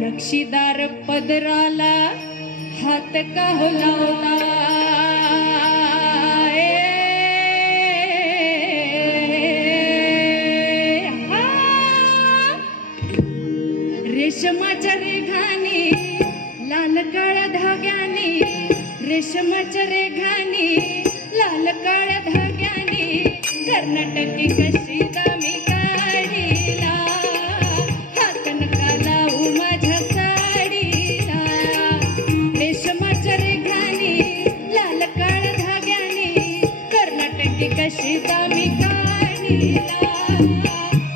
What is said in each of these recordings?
नक्षीदार पदराला हात का हो लावला, रेशमाच्या रेघाने लाल काळ्या धाग्याने, रेशमाच्या रेघाने लाल काळ्या धाग्याने कर्नाटकी कशी दामी काढीला, हात नका लावू माझ्या साडीला, रेशमाच्या रेघाने लाल काळ्या धाग्याने कर्नाटकी कशी दामी काढीला,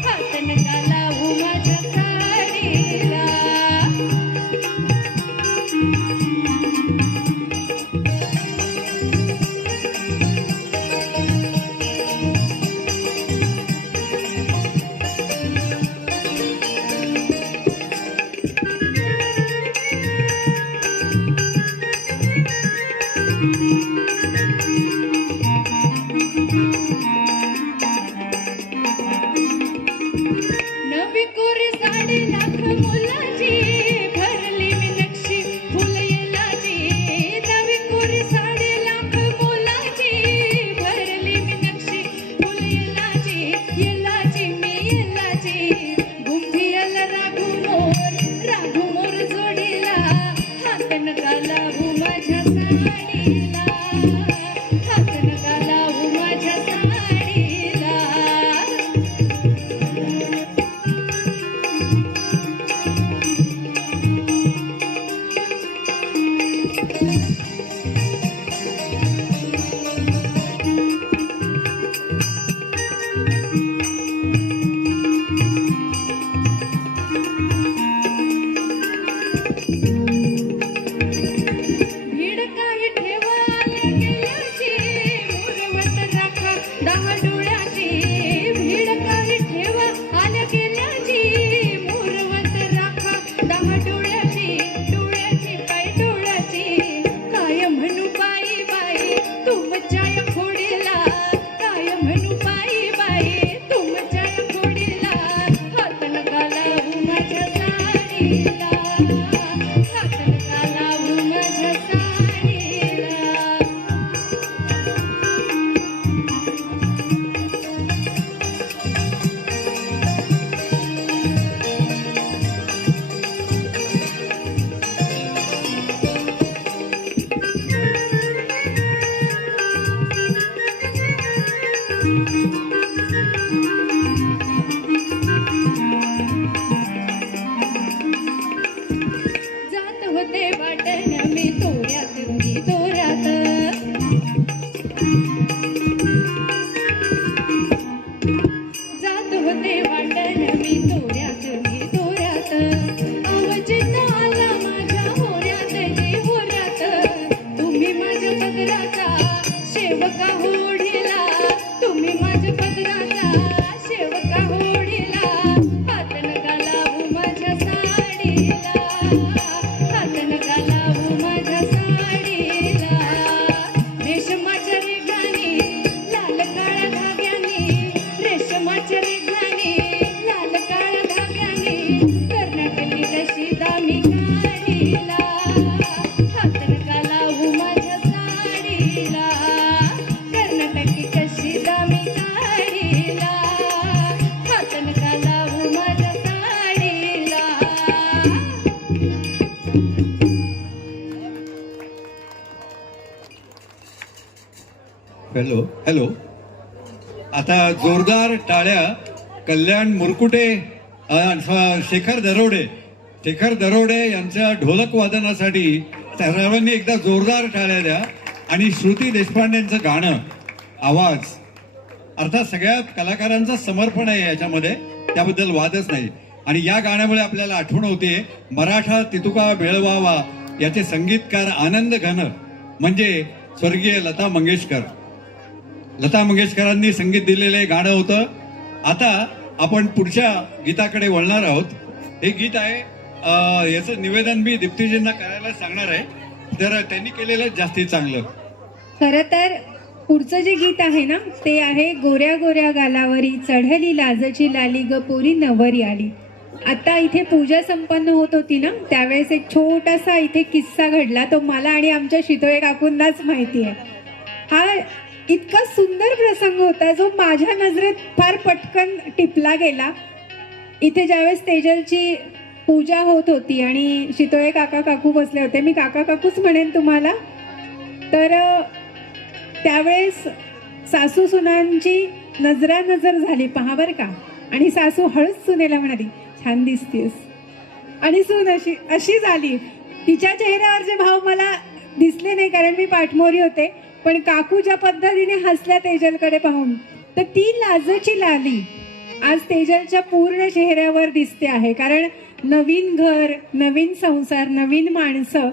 हात नका लावू माझ्या साडीला. नवी कोरी साडी लाख मुलाची भरली मी नक्षी फुल येलाची, नवी कोरी साडी लाख मुलाची भरली मी नक्षी फुल येलाची, येलाची मी येलाची गुंफी आल राघू मोर जोडीला, हात नका लावू माझ्या साडीला, हात नका लावू माझ्या साडीला. भीड काही ठेवा आल्या गेल्याची, मुरवत राखा 10 डोळ्याची, भीड काही ठेवा आल्या गेल्याची, मुरवत राखा 10 हात नका लावू माझ्या साडीला. जात होते वाटण मी तोऱ्यात जात होते वाटण मी तोऱ्यात अवचित आला माझ्या होऱ्यात जे होऱ्यात. तुम्ही माझ्या पदराचा शेवका होडीला, तुम्ही माझ्या पदराचा शेवका होडीला. हात नका लावू माझ्या साडीला, हात नका लावू माझ्या साडीला. रेशमाच्या रेघाने लाल काळ्या धाग्याने, रेशमाच्या रेघाने लाल काळ्या धाग्याने कर्नाटकी कशी दामी काढीला. हात नका लावू माझ्या साडीला, कर्नाटकी कशी दामी काढीला. हात नका लावू माझ्या साडीला. Hello hello. आता जोरदार टाळ्या कल्याण मुरकुटे शेखर दरोडे यांच्या ढोलक वादनासाठी सर्वांनी एकदा जोरदार टाळ्या द्या. आणि श्रुती देशपांडेंचं गाणं आवाज अर्थात सगळ्या कलाकारांचं समर्पण आहे याच्यामध्ये, त्याबद्दल वादच नाही. आणि या गाण्यामुळे आपल्याला आठवण होते मराठा तितुका बेळवावा याचे संगीतकार आनंद घन म्हणजे स्वर्गीय लता मंगेशकरांनी संगीत दिलेले गाणं होतं. आता आपण पुढच्या गीताकडे वळणार आहोत. हे गीत आहे याचं निवेदन मी दीप्तीजींना करायला सांगणार आहे, तर त्यांनी केलेलं जास्तीत चांगलं. खरं तर पुढचं जे गीत आहे ना ते आहे गोऱ्या गोऱ्या गालावरी चढली लाजची लाली ग पोरी नवरी आली. आता इथे पूजा संपन्न होत होती ना, त्यावेळेस एक छोटासा इथे किस्सा घडला, तो मला आणि आमच्या शितोळे काकूंनाच माहिती आहे. हा इतका सुंदर प्रसंग होता जो माझ्या नजरेत फार पटकन टिपला गेला. इथे ज्यावेळेस तेजलची पूजा होत होती आणि शितोळे काका काकू बसले होते, मी काका काकूच म्हणेन तुम्हाला, तर त्यावेळेस सासू सुनांची नजरानजर झाली, पहा बरं का. आणि सासू हळूच सुनेला म्हणाली छान दिसतेस, आणि सून अशी झाली. तिच्या चेहऱ्यावरचे भाव मला दिसले नाही कारण मी पाठमोरी होते, पण काकू ज्या पद्धतीने हसल्या तेजलकडे पाहून, तर ती लाजची लाली आज तेजलच्या पूर्ण चेहऱ्यावर दिसते आहे. कारण नवीन घर, नवीन संसार, नवीन माणसं,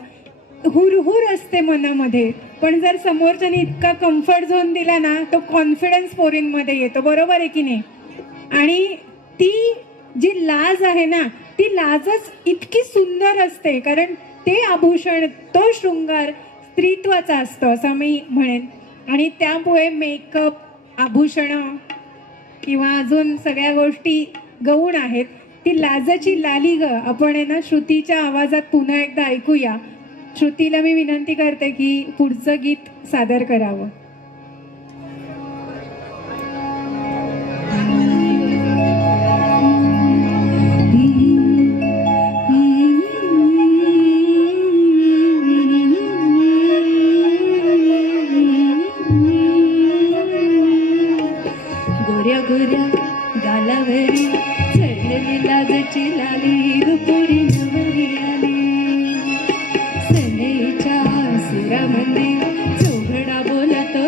हुरहुर असते मनामध्ये, पण जर समोरच्याने इतका कम्फर्ट झोन दिला ना, तो कॉन्फिडन्स पोरींमध्ये येतो, बरोबर आहे की नाही. आणि ती जी लाज आहे ना, ती लाजच इतकी सुंदर असते, कारण ते आभूषण, तो शृंगार स्त्रीत्वाचा असतो असं मी म्हणेन. आणि त्यामुळे मेकअप, आभूषणं किंवा अजून सगळ्या गोष्टी गौण आहेत. ती लाजची लाली ग आपण आहे ना श्रुतीच्या आवाजात पुन्हा एकदा ऐकूया. श्रुतीला मी विनंती करते की पुढचं गीत सादर करावं. गोऱ्या गोऱ्या गालावरी चढलेली लाजची लाली रुपोरी नवरी आली. सनेच्या सुरामध्ये चोघडा बोलतो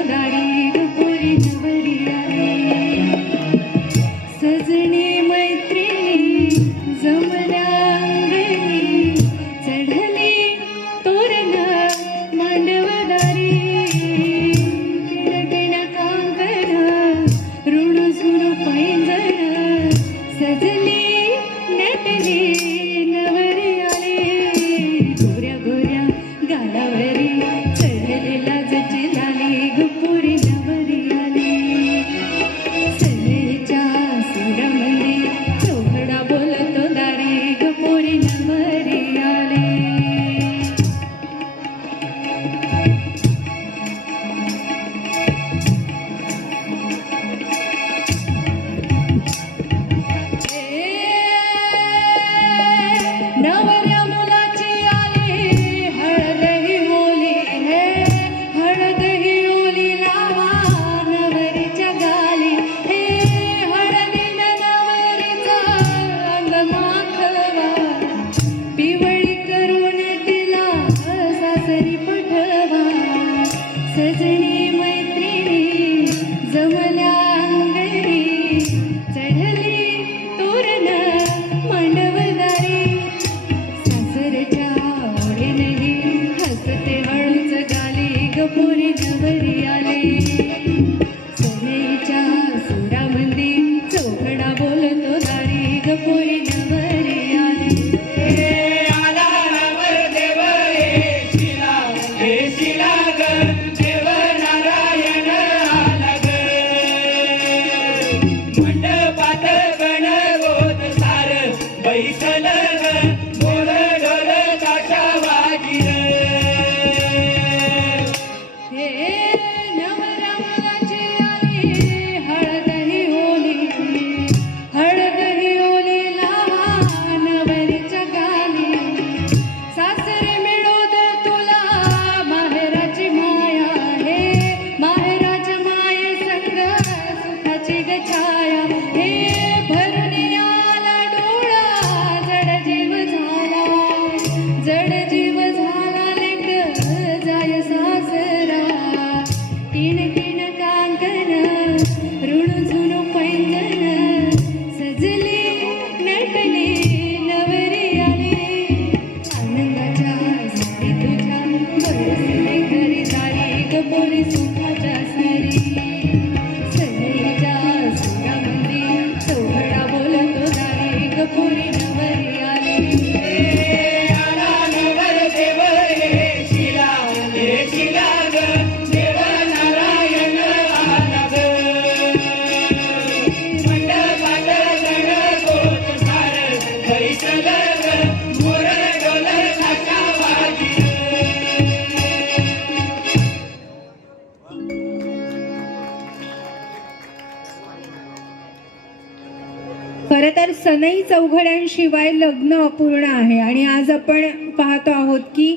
सनई चौघड्यांशिवाय लग्न अपूर्ण आहे. आणि आज आपण पाहतो आहोत की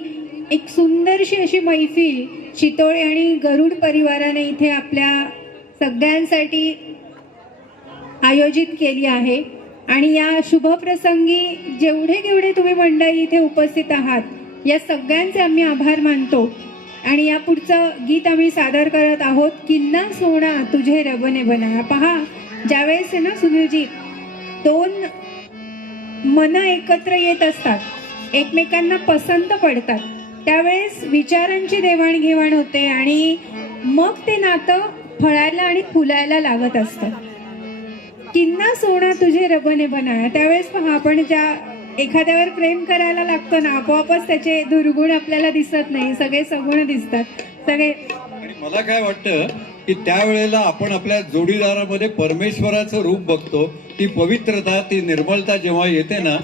एक सुंदरशी अशी मैफिल चितोळे आणि गरुड परिवाराने इथे आपल्या सगळ्यांसाठी आयोजित केली आहे. आणि या शुभप्रसंगी जेवढे तुम्ही मंडळी इथे उपस्थित आहात या सगळ्यांचे आम्ही आभार मानतो. आणि या पुढचं गीत आम्ही सादर करत आहोत, किन्ना सोना तुझे रबने बनाया. पहा, ज्यावेळेस आहे ना सुनीलजी, दोन मन एकत्र येत असतात, एकमेकांना पसंत पडतात, त्यावेळेस विचारांची देवाणघेवाण होते आणि मग ते नातं फळायला आणि फुलायला लागत असतं. किन्ना सोना तुझे रबने बनाया. त्यावेळेस पहा, आपण ज्या एखाद्यावर प्रेम करायला लागतो ना, आपोआपच त्याचे दुर्गुण आपल्याला दिसत नाही, सगळे सगुण दिसतात सगळे. आणि मला काय वाटतं की त्यावेळेला आपण आपल्या जोडीदारामध्ये परमेश्वराचं रूप बघतो. ती पवित्रता, ती निर्मलता जेव्हा येते ना,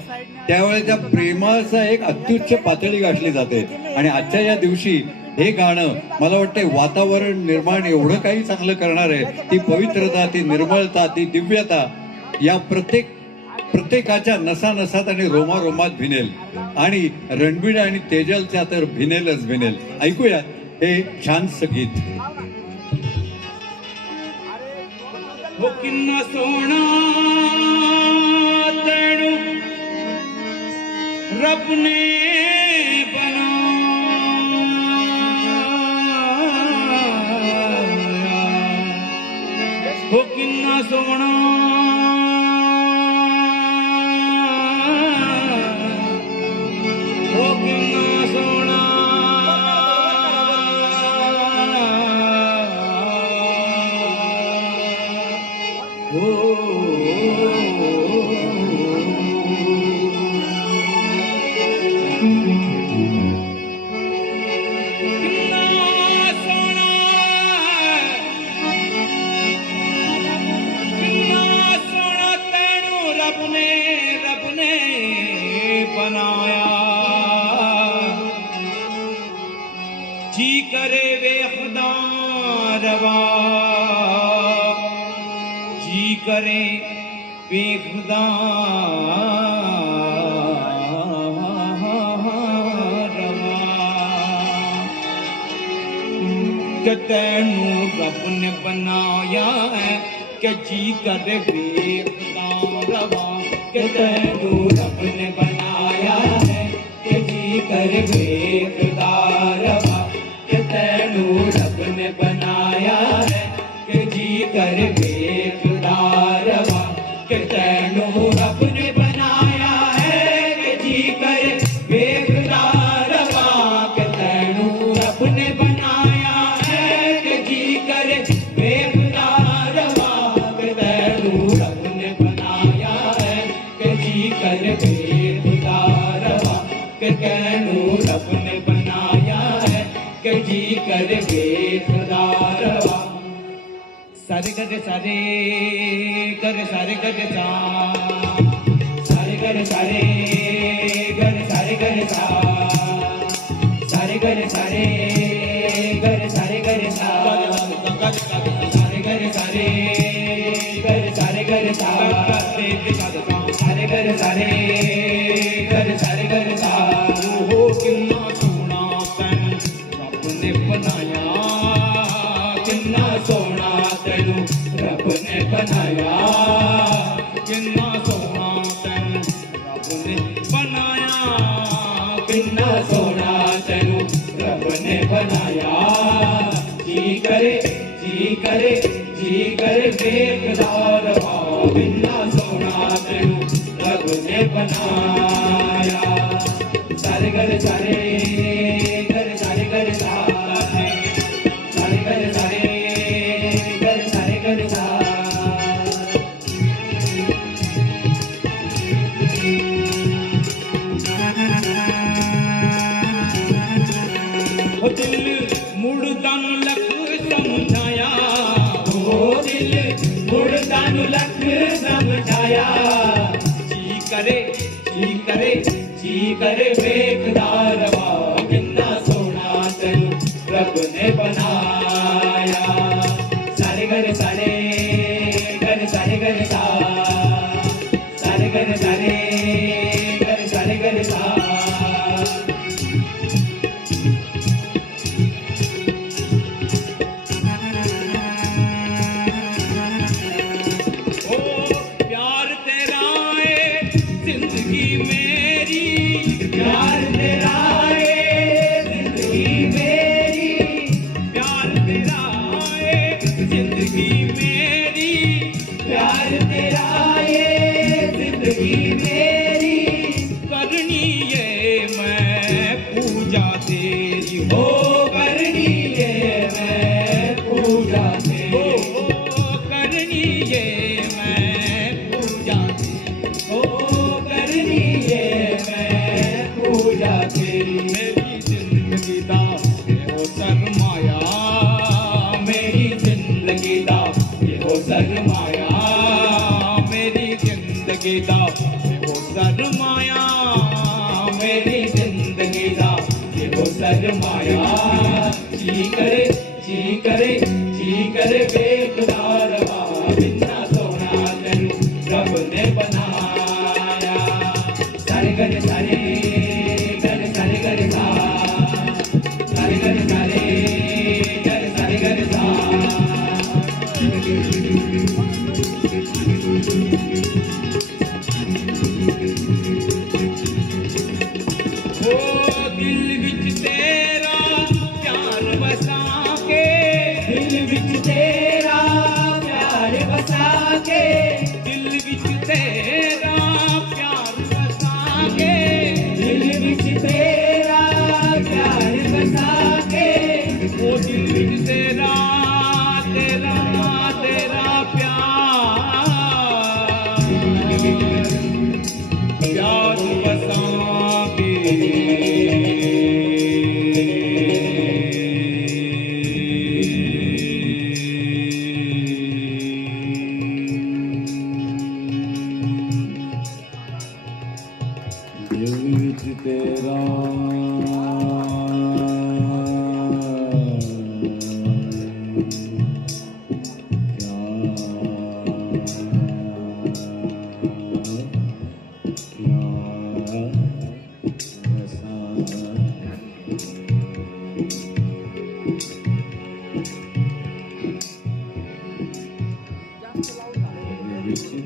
त्यावेळेस त्या प्रेमाचा एक अत्युच्च पातळी गाठली जाते. आणि आजच्या या दिवशी हे गाणं मला वाटतंय वातावरण निर्माण एवढं काही चांगलं करणार आहे. ती पवित्रता, ती निर्मलता, ती दिव्यता या प्रत्येकाच्या नसानसात आणि रोमारोमात भिनेल. आणि रणबीर आणि तेजलच्या तर भिनेलच भिनेल. ऐकूयात हे छानसं गीत. वो किन्ना सोना तेणु रब ने बनाया, वो किन्ना सोना, वो किन्ना सोना, बनाया, जी करे वे खुदा रवा, जी करे वे खुदा रवा, कि तैनू रब ने बनाया है, कि जी करे वे खुदा रवा, कि तैनू रब ने बनाया है, कि जी कर वे खुदा रवा, कि तैनू रब ने बनाया है, कि जी कर वे खुदा रवा, कि तैनू रब ने बनाया है, कि जी कर वे खुदा रवा, कि तैनू रब ने बनाया है, कि जी कर वे खुदा रवा, कि तैनू रब ने बनाया है, कि जी कर वे खुदा रवा, कि तैनू रब ने बनाया है, कि जी कर वे खुदा रवा. सारे कर सारे कर सारे कर सा, सारे कर सारे कर सारे कर सा, सारे कर सारे कर सारे कर सा, सारे कर सारे कर सारे कर सा, सारे कर सारे कर सारे कर सा. हो किन्ना सोना तैनू रब ने बनाया, किन्ना सोना तैनू रब ने बनाया, किन्ना सोना तैनू रब ने बनाया, किन्ना सोना तैनू रब ने बनाया. जी करे बेकदार वा, किन्ना सोना तैनू रब ने बनाया. सारे कर सारे कर सारे कर सा, सारे कर सारे कर सारे कर सा. ओ दिल मुड़दा नु लख समझाया, ओ दिल मुड़दा नु लख समझाया, जी करे बेकदार वा, किन्ना सोना तैनू रब ने बनाया. सारे कर सारे कर सारे कर सा, सारे कर ये मैं पूजा तेरी हो करनी ये मैं पूजा तेरी हो करनी ये मैं पूजा तेरी हो करनी ये मैं पूजा तेरी मेरी जिंदगी दा ये हो सरमाया मेरी जिंदगी दा ये हो सरमाया मेरी जिंदगी दा ये हो सरमाया मेरी जिंदगी दा ये हो सरमाया जी करे बेकरार बिना सोना तेरू रब ने बनाया सारे गरे सारे गरे सारे गरे सा सारे गरे सारे गरे सारे गरे सा ओ दिल विच तेरा प्यार बसा के दिल विच तेरा प्यार बसा के दिल विच तेरा प्यार बसा के दिल विच तेरा प्यार बसा के ओ दिल विच तेरा तेरा तेरा प्यार प्यार बसा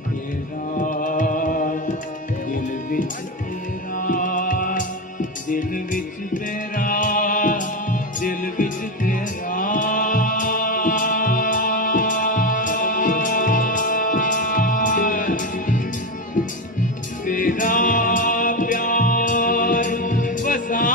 तेरा दिल विच तेरा दिल विच तेरा तेरा प्यार बसा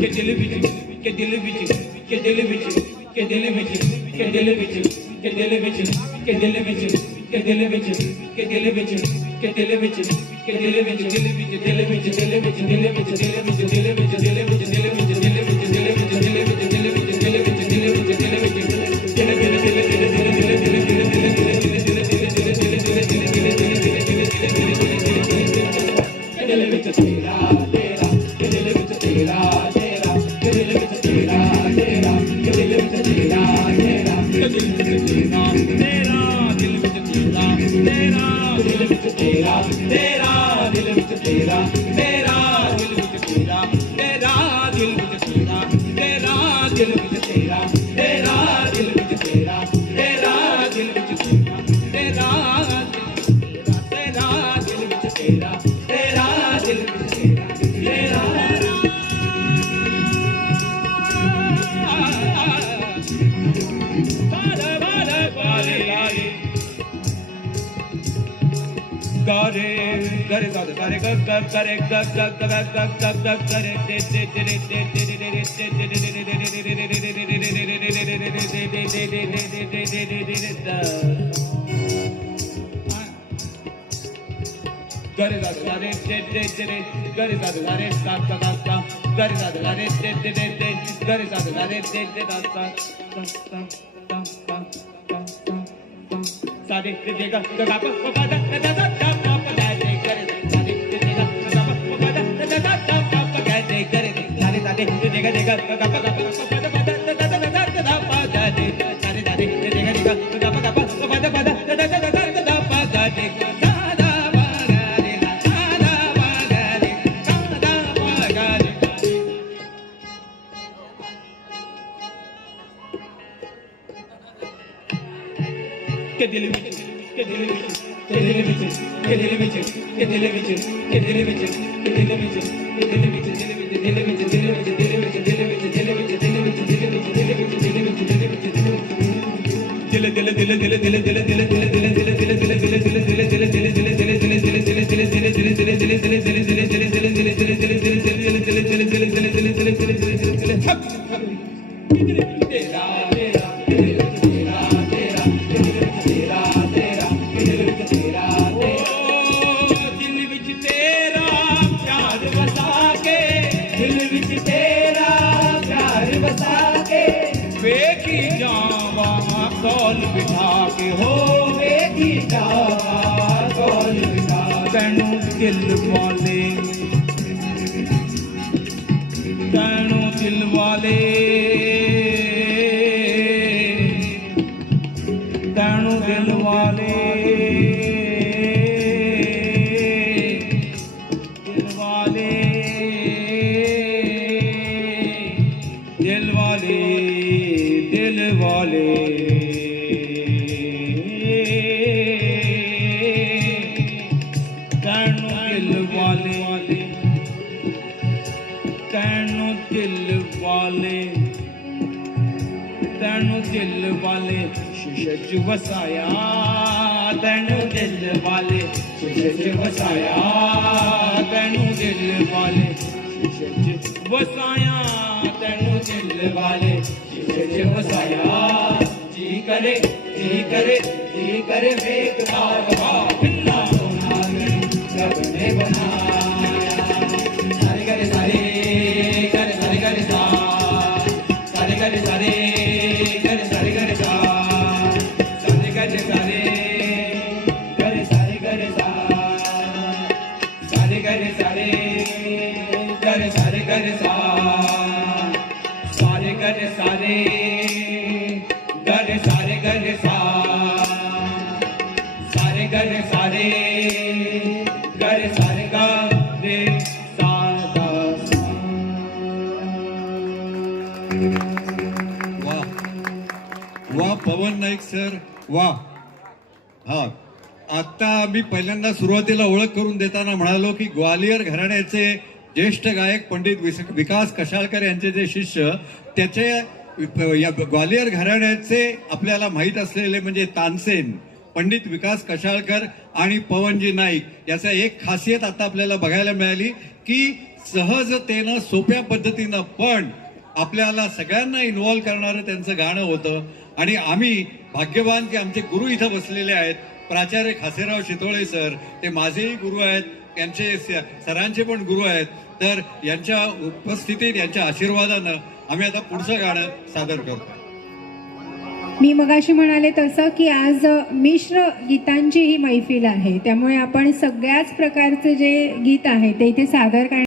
के दिल विच के दिल विच के दिल विच के दिल विच के दिल विच के दिल विच के दिल विच के दिल विच के दिल विच के दिल विच के दिल विच दिल विच दिल विच दिल विच दिल विच दिल विच दिल विच दिल विच दिल विच दिल विच दिल विच दिल विच दिल विच दिल विच दिल विच दिल विच दिल दिल दिल दिल दिल दिल दिल दिल दिल विच तेरा तेरा के दिल विच तेरा तेरा के दिल विच तेरा तेरा के दिल विच तेरा तेरा के दिल विच तेरा तेरा दिल विच तेरा तेरा दिल विच तेरा तेरा दिल विच तेरा तेरा दिल विच तेरा तेरा दिल विच तेरा तेरा दिल विच तेरा तेरा दिल विच तेरा तेरा दिल विच तेरा तेरा तेरा दिल विच तेरा तेरा दिल विच तेरा तेरा गारे गारे गारे गारे गारे गारे सारे देगा के दिल विच के दिल विच के दिल विच के दिल विच के दिल विच के दिल विच के दिल विच दिल विच तेरा प्यार वसा के दिल विच तेरा प्यार वसा के वेखी जावा कौल बिठा के हो वेखी जावा कौल बिठा तैनू दिल वाले तैनू दिल वाले तैनू दिल वाले दिल वाले दिल वाले दिल वाले तैनू दिल वाले तैनू दिल वाले तैनू दिल वाले शीशे च वसाया तैनू दिल वाले शीशे च वसाया तैनू दिल वाले शीशे च वसाया तैनू दिल वाले शीशे च वसाया जी करे वेखदा रवा किन्ना सोना रब ने बनाया सारे करे सारे करे सारे करे सा सारे करे सारे करे सारे करे सा सारे करे सारे करे सारे करे सा सारे करे सारे करे सारे करे सा सारे करे सारे करे सारे करे सा सारे करे सारे करे सारे गा रे सा गा सा वा वा पवन नाईक सर वा. हा आता मी पहिल्यांदा सुरुवातीला ओळख करून देताना म्हणालो की ग्वालियर घराण्याचे ज्येष्ठ गायक पंडित विकास कशाळकर यांचे जे शिष्य त्याचे या ग्वालियर घराण्याचे आपल्याला माहीत असलेले म्हणजे तानसेन पंडित विकास कशाळकर आणि पवनजी नाईक याचा एक खासियत आता आपल्याला बघायला मिळाली की सहजतेनं सोप्या पद्धतीनं पण आपल्याला सगळ्यांना इन्व्हॉल्व करणारं त्यांचं गाणं होतं. आणि आम्ही भाग्यवान की आमचे गुरु इथं बसलेले आहेत. प्राचार्य खासेराव शितोळे सर ते माझेही गुरु आहेत, त्यांचे सरांचे पण गुरु आहेत. तर यांच्या उपस्थितीत यांच्या आशीर्वादानं आम्ही आता पुढचं गाणं सादर करतो. मी मगाशी म्हणाले तसं की आज मिश्र गीतांची ही मैफिल आहे, त्यामुळे आपण सगळ्याच प्रकारचे जे गीत आहे ते इथे सादर करणार